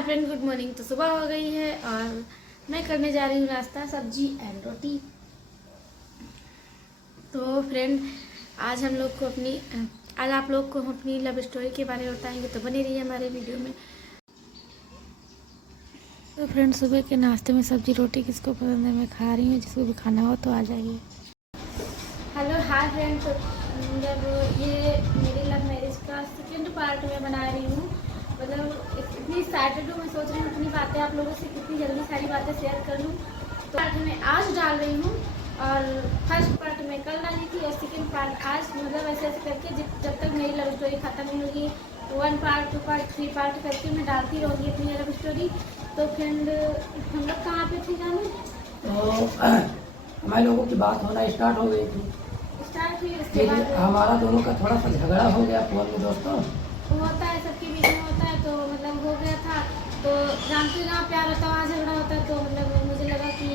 Hi friend, good morning. तो सुबह हो गई है और मैं करने जा रही हूँ नाश्ता, सब्जी एंड रोटी। तो फ्रेंड, आज आप लोग को हम अपनी लव स्टोरी के बारे में बताएंगे, तो बने रहिए हमारे वीडियो में। तो फ्रेंड, सुबह के नाश्ते में सब्जी रोटी किसको पसंद है, मैं खा रही हूँ। जिसको भी खाना हो तो आ जाइए। हेलो हाय फ्रेंड, तो जब ये मेरी लव मैरिज का सेकेंड पार्ट में बना रही हूँ, मतलब इतनी एक्साइटेड हूँ। मैं सोच रही हूँ अपनी बातें आप लोगों से कितनी जल्दी सारी बातें शेयर कर लूँ। तो पार्ट में आज डाल रही हूँ और फर्स्ट पार्ट में कल डाली थी और सेकेंड पार्ट आज, मतलब ऐसे ऐसे करके जब तक मेरी लव स्टोरी ख़त्म नहीं होगी 1 पार्ट 2 पार्ट 3 पार्ट करके मैं डालती रहूँगी अपनी लव स्टोरी। तो फ्रेंड, हम लोग कहाँ पे थे जाने? तो हमारे लोगों की बात होना स्टार्ट हो गई थी। स्टार्ट हुई, उसके बाद हमारा दोनों का थोड़ा सा झगड़ा हो गया फोन में दोस्तों। होता है, सबके बीच में होता है। तो मतलब हो गया था। तो जानते जहाँ प्यार होता है वहाँ झगड़ा होता है। तो मतलब मुझे लगा कि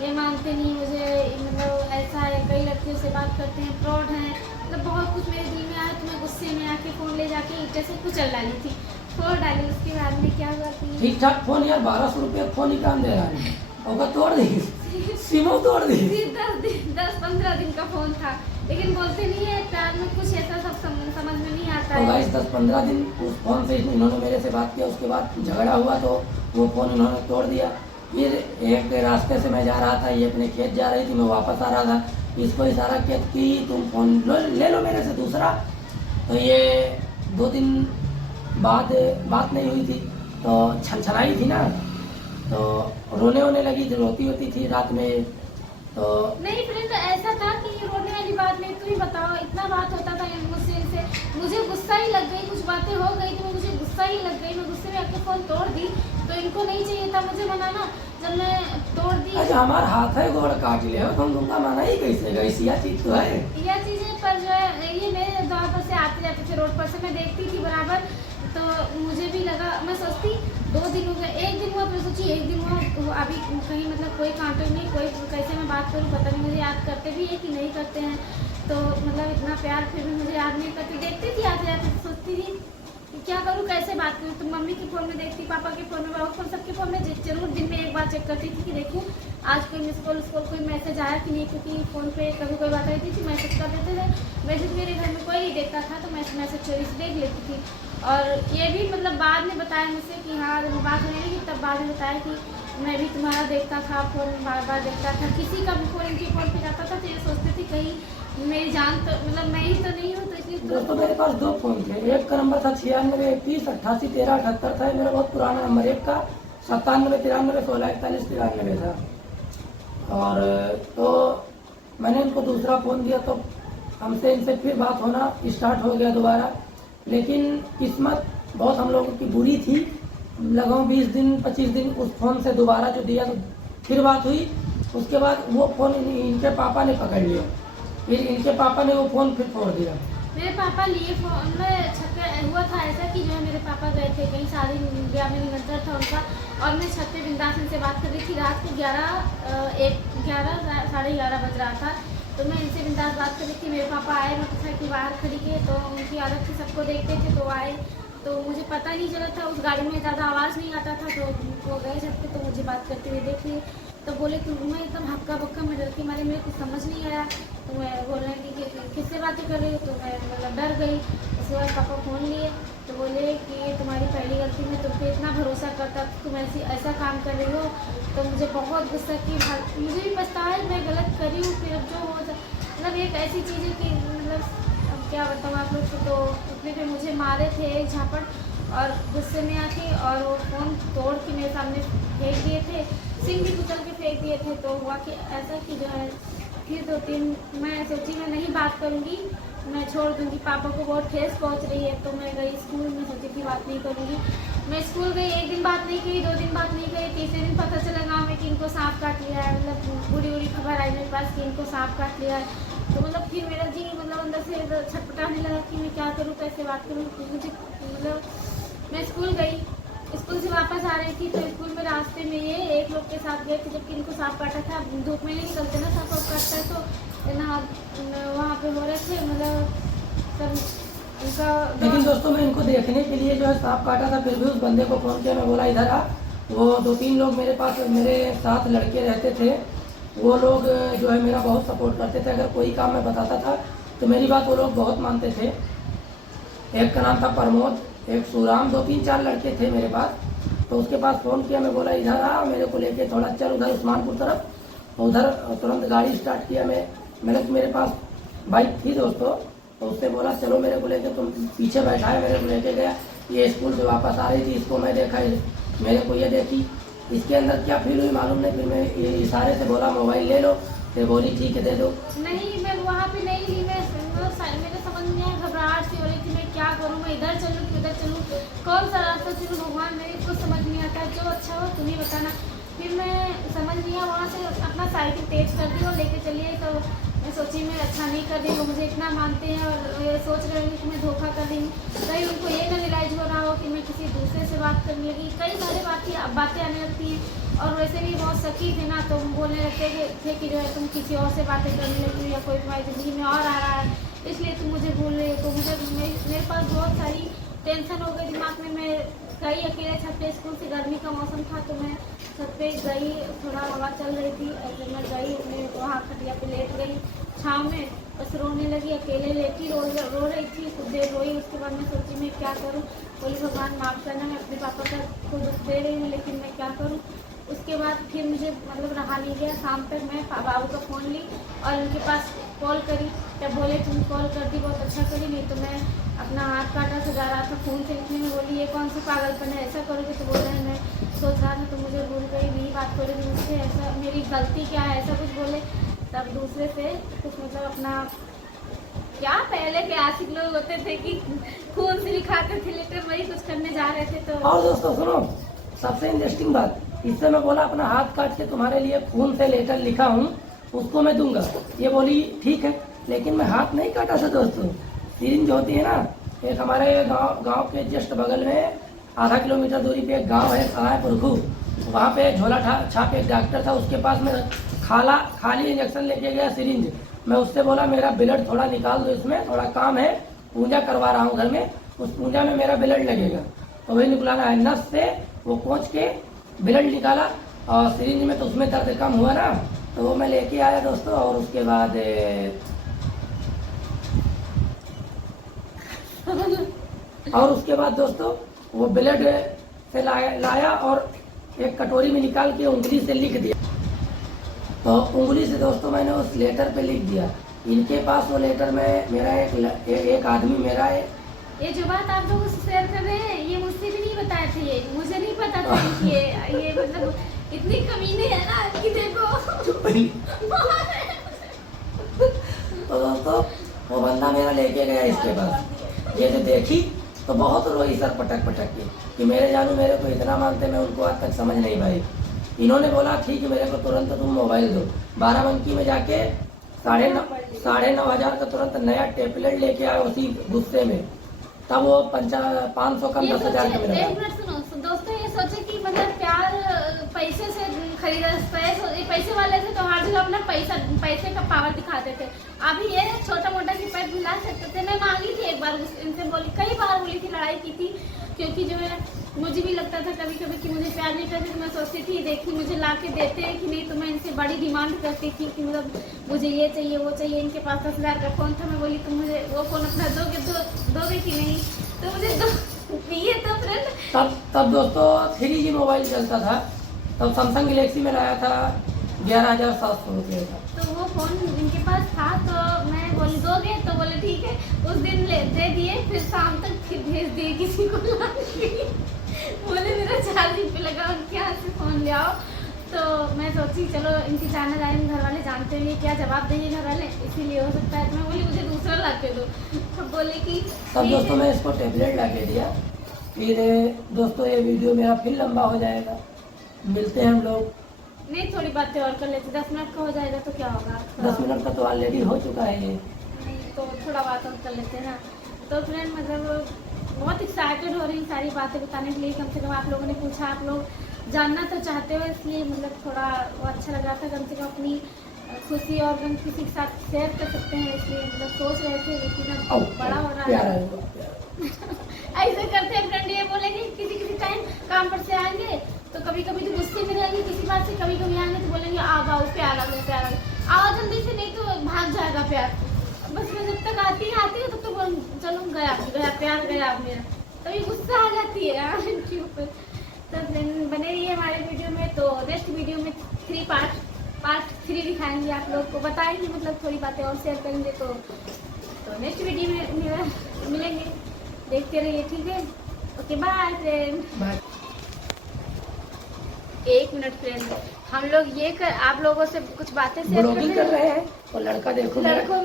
ये मानते नहीं मुझे, मतलब ऐसा है। कई लड़कियों से बात करते हैं, फ्रॉड हैं, मतलब बहुत कुछ मेरे दिल में आया। तो मैं गुस्से में आके फ़ोन ले जाके ईंटे से कुचल डाली थी, फोड़ डाली। उसके बाद में क्या हुआ कि ठीक ठाक फोन यार 1200 रुपये फोन ही काम दे रहा है और तोड़ दी सिमो तोड़ दी। 10-15 दिन का फ़ोन था, लेकिन बोलते नहीं है प्यार में कुछ ऐसा सब समझ में नहीं आता तो है। गाइस 10-15 दिन उस फोन से इन्होंने मेरे से बात किया। उसके बाद झगड़ा हुआ तो वो फोन इन्होंने तोड़ दिया। फिर एक रास्ते से मैं जा रहा था, ये अपने खेत जा रही थी, मैं वापस आ रहा था। इसको इशारा किया कि तुम फोन ले लो मेरे से दूसरा। तो ये 2 दिन बाद बात नहीं हुई थी तो छनछनाई थी ना, तो रोने वोने लगी थी, रोती होती थी रात में। तो नहीं फ्रेंड, ऐसा था कि रोने वाली बात नहीं। तुम ही बताओ, इतना बात होता था मुझसे इनसे, मुझे गुस्सा ही लग गई। कुछ बातें हो गई तो मुझे गुस्सा ही लग गई। मैं गुस्से में आके फ़ोन तोड़ दी। तो इनको नहीं चाहिए था मुझे मनाना, जब मैं तोड़ दी। अच्छा, हमारा हाथ है गोड़ काट ले हम तुमका माना ही कैसे गई, यह चीज तो है। यह चीज़ें पर जो है, ये मेरे द्वार पर से आते जाते थे, रोड पर से मैं देखती थी बराबर। तो मुझे भी लगा, मैं सोचती 2 दिन हो गए, 1 दिन हुआ तो मैं सोची 1 दिन हुआ, अभी कहीं मतलब कोई कांटेक्ट नहीं, कोई कैसे मैं बात करूँ पता नहीं। मुझे याद करते भी है कि नहीं करते हैं। तो मतलब इतना प्यार फिर भी मुझे याद नहीं करती। देखती थी आते जाते, सोचती थी कि क्या करूँ, कैसे बात करूँ। तो मम्मी के फ़ोन में देखती, पापा के फ़ोन में, बाबा फ़ोन, सबके फ़ोन में जरूर दिन में एक बार चेक करती थी कि देखूँ आज कोई मिस कॉल कोई मैसेज आया कि नहीं। क्योंकि फ़ोन पे कभी कोई बात रहती थी, मैसेज कर देते थे। मैसेज मेरे घर में कोई नहीं देखता था, तो मैं मैसेज चोरी से देख लेती थी। और ये भी मतलब बाद में बताया मुझसे कि हाँ, जब बात होने लगी तब बाद में बताया कि मैं भी तुम्हारा देखता था, फ़ोन बार बार देखता था। किसी का भी फ़ोन इनके फ़ोन पे जाता था तो ये सोचते थे कहीं मेरी जान तो, मतलब मैं ही तो नहीं हूँ। तो इसलिए दोस्तों मेरे पास 2 फोन थे। एक का नंबर था 96 31 88 13 78 था, मेरा बहुत पुराना नंबर। एक का 97 93 16 41 93 था। और तो मैंने इनको दूसरा फ़ोन दिया तो हमसे इनसे फिर बात होना स्टार्ट हो गया दोबारा। लेकिन किस्मत बहुत हम लोगों की बुरी थी। लगभग 20 दिन 25 दिन उस फ़ोन से दोबारा जो दिया तो फिर बात हुई। उसके बाद वो फ़ोन इनके पापा ने पकड़ लिया, फिर इनके पापा ने वो फ़ोन फिर फोड़ दिया। मेरे पापा लिए फ़ोन में छत पे हुआ था ऐसा कि जो है मेरे पापा गए थे कहीं, शादी ब्याह में निमंत्रण था उनका। और मैं छत पे बिंदास इनसे बात कर रही थी। रात को 11 साढ़े 11 बज रहा था। तो मैं इनसे बिंदास बात कर रही थी। मेरे पापा आए मोटरसाइकिल बाहर खड़ी के, तो उनकी आदत थी सबको देखते थे तो आए। तो मुझे पता नहीं चला था, उस गाड़ी में ज़्यादा आवाज़ नहीं आता था। तो वो गए छत पे, तो मुझे बात करते हुए देख लिए। तो बोले कि मैं एकदम हक्का बक्का में डर के मारे, मेरे कुछ समझ नहीं आया। तो मैं बोल रहे हैं कि किससे बातें कर रही हो। तो मैं मतलब डर गई। उसके बाद पापा फ़ोन लिए तो बोले कि ये तुम्हारी पहली गलती, में तुम पे इतना भरोसा करता था, तुम ऐसा काम कर रही हो। तो मुझे बहुत गुस्सा कि मुझे भी पछतावा है मैं गलत करी हूँ। फिर अब जो हो मतलब एक ऐसी चीज़ है कि मतलब अब क्या बताऊँ आप लोग को। तो उतने पे मुझे मारे थे एक झापट, और गुस्से में आके और वो फ़ोन तोड़ के मेरे सामने फेंक दिए थे, सिंह भी कुचल के फेंक दिए थे। तो हुआ कि ऐसा कि जो है फिर 2-3 मैं सोची मैं नहीं बात करूँगी, मैं छोड़ दूँगी। पापा को बहुत ठेस पहुँच रही है। तो मैं गई स्कूल में, सोची कि बात नहीं करूँगी। मैं स्कूल गई, 1 दिन बात नहीं की, 2 दिन बात नहीं करी, तीसरे दिन पता चला गाँव में कि इनको सांप काट लिया है। मतलब बुरी बुरी खबर आई मेरे पास कि इनको सांप काट लिया है। तो मतलब फिर मेरा जी मतलब अंदर से छटपटाने लगा कि मैं क्या करूँ, कैसे बात करूँ। मुझे मतलब मैं स्कूल गई, स्कूल से वापस आ रही थी। तो स्कूल में रास्ते में ये एक लोग के साथ गए थे, जबकि इनको सांप काटा था। धूप में नहीं निकलते ना, सांप काटता है। तो ना वहाँ पे हो रहे थे, मतलब सब उनका लेकिन दोस्तों मैं इनको देखने के लिए जो है सांप काटा था, फिर भी उस बंदे को फ़ोन किया, मैं बोला इधर आ। वो 2-3 लोग मेरे पास, मेरे साथ लड़के रहते थे, वो लोग जो है मेरा बहुत सपोर्ट करते थे। अगर कोई काम मैं बताता था तो मेरी बात वो लोग बहुत मानते थे। एक का नाम था प्रमोद, एक सुराम, 2-3-4 लड़के थे मेरे पास। तो उसके पास फ़ोन किया, मैं बोला इधर आ, मेरे को लेके थोड़ा चल उधर उस्मानपुर तरफ। तो उधर तुरंत गाड़ी स्टार्ट किया। मैंने तो मेरे पास बाइक थी दोस्तों, तो उससे बोला चलो मेरे को लेके, तुम पीछे बैठा है, मेरे को लेके गया। ये स्कूल से वापस आ रही थी, इसको मैं देखा, मेरे को ये देखी, इसके अंदर क्या फील हुई मालूम नहीं। फिर मैं ये इशारे से बोला मोबाइल ले लो, तो बोली ठीक है दे दो। नहीं, मैं वहाँ पे नहीं ली। मेरे समझ में आया, घबराहट सी हो रही थी, मैं क्या करूँ, मैं इधर चलूँ कि उधर चलूँ, कौन सा रास्ता चलूँ, भगवान मेरे कुछ समझ नहीं आता। जो अच्छा हो तुम्हें बताना। फिर मैं समझ लिया, वहाँ से अपना साइकिल तेज कर दी और लेके चलिए। तो मैं सोची मैं अच्छा नहीं कर रही, वो मुझे इतना मानते हैं और ये सोच रहे होंगे कि मैं धोखा कर रही हूँ। कहीं उनको ये ना रियलाइज हो रहा हो कि मैं किसी दूसरे से बात करने लगी। कई सारी बातें आने लगती हैं, और वैसे भी बहुत सखी थे ना, तो बोलने लगते थे कि जो है तुम किसी और से बातें करने लगी हो, या कोई तुम्हारी ज़िंदगी में और आ रहा है, इसलिए तुम मुझे भूल रहे हो। तो मेरे पास बहुत सारी टेंशन हो गई दिमाग में। मैं गई अकेले छत पे, स्कूल से गर्मी का मौसम था, तो मैं छत पे गई, थोड़ा हवा चल रही थी, ऐसे मैं गई अपने वहाँ खटिया पे लेट गई छाँव में, बस रोने लगी। अकेले लेटी रो रही थी, कुछ देर रोई। उसके बाद मैं सोची मैं क्या करूँ। बोली भगवान माफ़ करना, मैं अपने पापा का को दुख दे रही हूँ, लेकिन मैं क्या करूँ। उसके बाद फिर मुझे मतलब रहा नहीं गया। शाम तक मैं बाबू का फ़ोन ली और उनके पास कॉल करी। तब बोले तुम कॉल कर दी, बहुत अच्छा करी, नहीं तो मैं अपना हाथ काटा से जा रहा था फ़ोन से लिखने में। बोली ये कौन सा पागलपन है, ऐसा करोगे। तो बोल रहे हैं मैं सोच रहा था तो मुझे भूल गई, नहीं बात करोगी मुझसे, ऐसा मेरी गलती क्या है, ऐसा कुछ बोले। तब दूसरे से कुछ मतलब अपना क्या पहले के आशिक लोग होते थे कि खून से लिखाते थे लेटर, वही कुछ करने जा रहे थे। तो और दोस्तों सुनो, सबसे इंटरेस्टिंग बात, इससे मैं बोला अपना हाथ काट के तुम्हारे लिए खून से लेटर लिखा हूँ, उसको मैं दूंगा। ये बोली ठीक है, लेकिन मैं हाथ नहीं काटा था दोस्तों। सिरिंज होती है ना, एक हमारे गांव के जस्ट बगल में आधा किलोमीटर दूरी पे एक गांव है सराय पुरखू, वहाँ पे झोला छाप एक डॉक्टर था, उसके पास में खाली इंजेक्शन लेके गया सिरिंज। मैं उससे बोला मेरा ब्लड थोड़ा निकाल दो, इसमें थोड़ा काम है, पूजा करवा रहा हूँ घर में, उस पूजा में मेरा ब्लड लगेगा। तो वही निकलाना है, नस से वो कोच के ब्लड निकाला और सिरिंज में, तो उसमें दर्द कम हुआ ना, तो वो मैं लेके आया दोस्तों। और उसके बाद दोस्तों वो ब्लड से लाया और एक कटोरी में निकाल के उंगली से लिख दिया। तो उंगली से दोस्तों मैंने उस लेटर पे लिख दिया। इनके पास वो लेटर में मेरा एक आदमी मेरा है। ये जो बात आप लोगों से शेयर कर रहे हैं, ये मुझसे भी नहीं बताए थे, ये मुझे नहीं पता था कि ये मतलब इतनी कमीने है ना कि देखो। तो दोस्तों वो बंदा मेरा लेके गया इसके पास, ये जो देखी तो बहुत रोई सर पटक के कि मेरे जानू मेरे को इतना मानते, मैं उनको आज तक समझ नहीं पाई। इन्होंने बोला ठीक है मेरे को तुरंत तुम मोबाइल दो। बाराबंकी में जाके 9,500 का तुरंत नया टेबलेट लेके आया उसी गुस्से में। तब वो 500 कम 10,000 का मिला। एक मिनट सुनो दोस्तों, ये सोचे कि मतलब प्यार पैसे से खरीदा, पैसे वाले थे तो हर जगह अपना पैसे का पावर दिखाते थे। अभी ये छोटा मोटा की पैर दिला सकते थे। मैं मांगी थी एक बार इनसे, बोली कई बार बोली थी, लड़ाई की थी, क्योंकि जो है मुझे भी लगता था कभी कभी कि मुझे प्यार नहीं करते। तो मैं सोचती थी देखी मुझे ला के देते हैं कि नहीं, तो मैं इनसे बड़ी डिमांड करती थी कि मतलब मुझे ये चाहिए वो चाहिए। इनके पास 10,000 का फ़ोन था, मैं बोली तुम मुझे वो फ़ोन अपना दोगे कि नहीं, तो मुझे ये तो फ्रेंड तब दोस्तों 3G मोबाइल चलता था, तब सैमसंग गैलेक्सी में लाया था 11,700 रुपये का। तो वो फ़ोन इनके पास था, तो मैं बोली दोगे, तो बोले ठीक है। उस दिन दे दिए, फिर शाम तक फिर भेज दिए किसी को ला के। बोले मेरा चार्जिंग पे लगा, उनके हाथ से फ़ोन ले आओ। तो मैं सोची चलो इनकी जानना जाए, घर वाले जानते हैं क्या जवाब देंगे घर वाले, इसीलिए हो सकता है। तो मैं बोली मुझे दूसरा ला के दो, तो बोले कि तब दोस्तों मैं इसको टेबलेट ला के दिया। फिर दोस्तों ये वीडियो मेरा फिर लंबा हो जाएगा, मिलते हैं हम लोग। नहीं, थोड़ी बातें और कर लेते, 10 मिनट का हो जाएगा तो क्या होगा। 10 मिनट का तो ऑलरेडी हो चुका है ये। नहीं तो थोड़ा बात और कर लेते हैं ना। तो फ्रेंड मतलब बहुत एक्साइटेड हो रही सारी बातें बताने के लिए। कम से कम आप लोगों ने पूछा, आप लोग जानना तो चाहते हो, इसलिए मतलब थोड़ा वो अच्छा लग रहा था। कम से कम अपनी खुशी और गम किसी के साथ शेयर कर सकते हैं, इसलिए मतलब सोच रहे थे, लेकिन अब बड़ा हो रहा प्यारा है। है बहुत प्यारा। ऐसे करते हैं फ्रेंड, ये बोलेंगे किसी किसी टाइम काम पर से आएंगे तो कभी कभी तो गुस्से में रहेंगे किसी बात से, कभी कभी आएंगे तो बोलेंगे आ जाओ प्यार आ गया, प्यार आ गया, आओ जल्दी से, नहीं तो भाग जाएगा प्यार। बस मैं जब तक आती है तब तक चलो गया गया प्यार गया मेरा, तभी गुस्सा आ जाती है इनके ऊपर। तो फ्रेंड बने रहिए हमारे वीडियो में, तो नेक्स्ट वीडियो में पार्ट 3 दिखाएंगे आप लोग को, बताएंगे मतलब थोड़ी बातें और शेयर करेंगे। तो नेक्स्ट वीडियो में मिलेंगे, देखते रहिए, ठीक है। Okay bye friend. Bye. 1 minute friend, हम लोग आप लोगों से कुछ बातें शेयर ब्लॉगिंग कर रहे हैं और लड़का देखो लड़का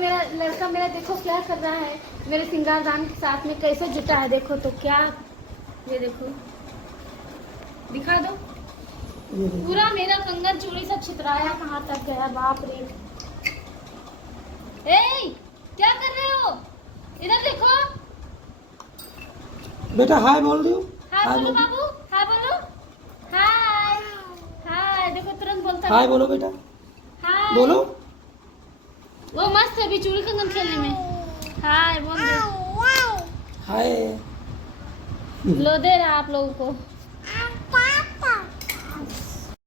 मेरा देखो क्या कर रहा है, मेरे सिंगारदान के साथ में कैसे जुटा है, देखो तो क्या, ये देखो, दिखा दो पूरा मेरा कंगन चूड़ी सब छितराया कहाँ तक गया, बाप रे। ए क्या कर रहे हो, इधर देखो। बेटा हाय बोल रही हूँ। हाय बोलो बाबू, हाय बोलो, हाय हाय, देखो तुरंत बोलता है। हाय बोलो बेटा, हाय बोलो। वो मस्त है अभी चूड़ी कंगन खेलने में। हाय बोल दो, हाय। लो दे रहा आप लोगों को।